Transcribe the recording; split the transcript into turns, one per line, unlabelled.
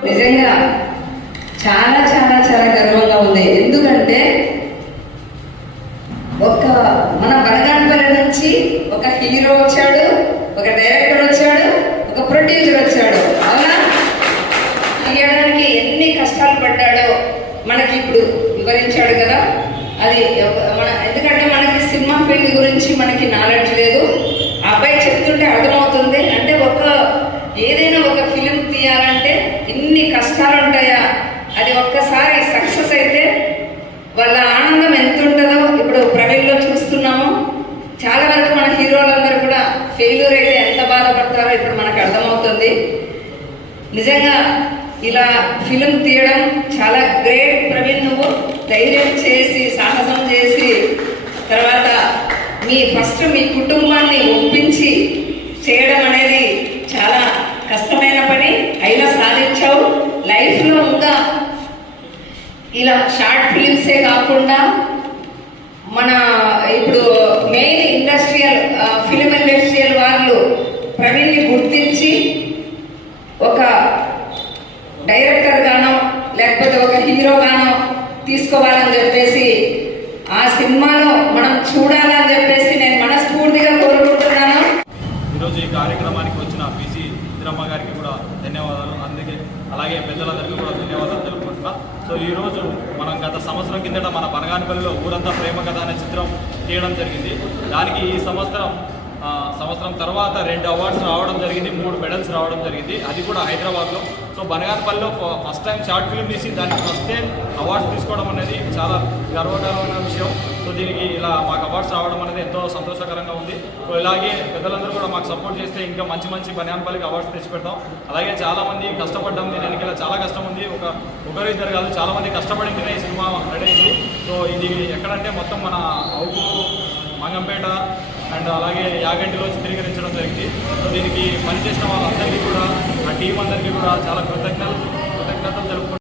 నిజంగా చాలా చాలా చాలా గర్వంగా ఉంది. ఎందుకంటే ఒక మన బనగానపల్లి నుంచి ఒక హీరో వచ్చాడు ఒక డైరెక్టర్ వచ్చాడు ఒక ప్రొడ్యూసర్ వచ్చాడు. అవునా? తీయడానికి ఎన్ని కష్టాలు పడ్డాడో మనకి ఇప్పుడు వివరించాడు కదా. అది మన ఎందుకంటే మనకి సినిమా ఫీల్డ్ గురించి మనకి నాలెడ్జ్ లేదు. అబ్బాయి చెప్తుంటే అర్థమవుతుంది అంటే ఒక ఏదైనా ఒక ఫిలిం తీయాలంటే ఎన్ని కష్టాలు ఉంటాయా అది ఒక్కసారి సక్సెస్ అయితే వాళ్ళ ఆనందం ఎంత ఉంటుందో ఇప్పుడు ప్రవీణ్లో చూస్తున్నాము. చాలా వరకు మన హీరోలందరూ కూడా ఫెయిల్యూర్ అయితే ఎంత బాధపడతారో ఇప్పుడు మనకు అర్థమవుతుంది. నిజంగా ఇలా ఫిలిం తీయడం చాలా గ్రేట్ ప్రవీణ్ నువ్వు. ధైర్యం చేసి సాహసం చేసి తర్వాత మీ ఫస్ట్ మీ కుటుంబాన్ని ఒప్పించి చేయడం అనేది చాలా కష్టం. అయినా సాధించావు. లైఫ్లో ఉందా? ఇలా షార్ట్ ఫిలిమ్సే కాకుండా మన ఇప్పుడు మెయిన్ ఇండస్ట్రియల్ ఫిలిం ఇండస్ట్రియల్ వాళ్ళు ప్రవీణ్ని గుర్తించి ఒక డైరెక్టర్ గానో లేకపోతే ఒక హీరో గానో తీసుకోవాలని చెప్పేసి ఆ సినిమాలో మనం చూడాలని చెప్పేసి నేను మనస్ఫూర్తిగా కోరుకుంటున్నాను
ఈరోజు ఈ కార్యక్రమానికి వచ్చిన పిసి ఇందిరమ్మ గారికి కూడా ధన్యవాదాలు. అందుకే అలాగే పెద్దలందరికీ కూడా ధన్యవాదాలు తెలుపుకుంటున్నా. సో ఈరోజు మనం గత సంవత్సరం కిందట మన బనగానపల్లిలో ఊరంతా ప్రేమ కథ అనే చిత్రం తీయడం జరిగింది. దానికి ఈ సంవత్సరం సంవత్సరం తర్వాత రెండు అవార్డ్స్ రావడం జరిగింది మూడు మెడల్స్ రావడం జరిగింది. అది కూడా హైదరాబాద్లో. సో బనగానపల్లిలో ఫస్ట్ టైం షార్ట్ ఫిల్మ్ తీసి దానికి ఫస్ట్ టైం అవార్డ్స్ తీసుకోవడం అనేది చాలా గర్వకరమైన విషయం. సో దీనికి ఇలా మాకు అవార్డ్స్ రావడం అనేది ఎంతో సంతోషకరంగా ఉంది. సో ఇలాగే పెద్దలందరూ కూడా మాకు సపోర్ట్ చేస్తే ఇంకా మంచి మంచి బనగానపల్లికి అవార్డ్స్ తెచ్చిపెడతాం అలాగే చాలామంది కష్టపడ్డాం దీని వెనకాల చాలా కష్టం ఉంది. ఒక ఒకరు ఇద్దరు కాదు చాలామంది కష్టపడింటేనే ఈ సినిమా రెడీ అయింది. సో ఇది ఎక్కడంటే మొత్తం మన అవుకు మంగంపేట అండ్ అలాగే యాగంటిలో చిత్రీకరించడం జరిగింది. దీనికి పనిచేసిన వాళ్ళందరికీ కూడా ఆ టీం అందరికీ కూడా చాలా కృతజ్ఞతలు.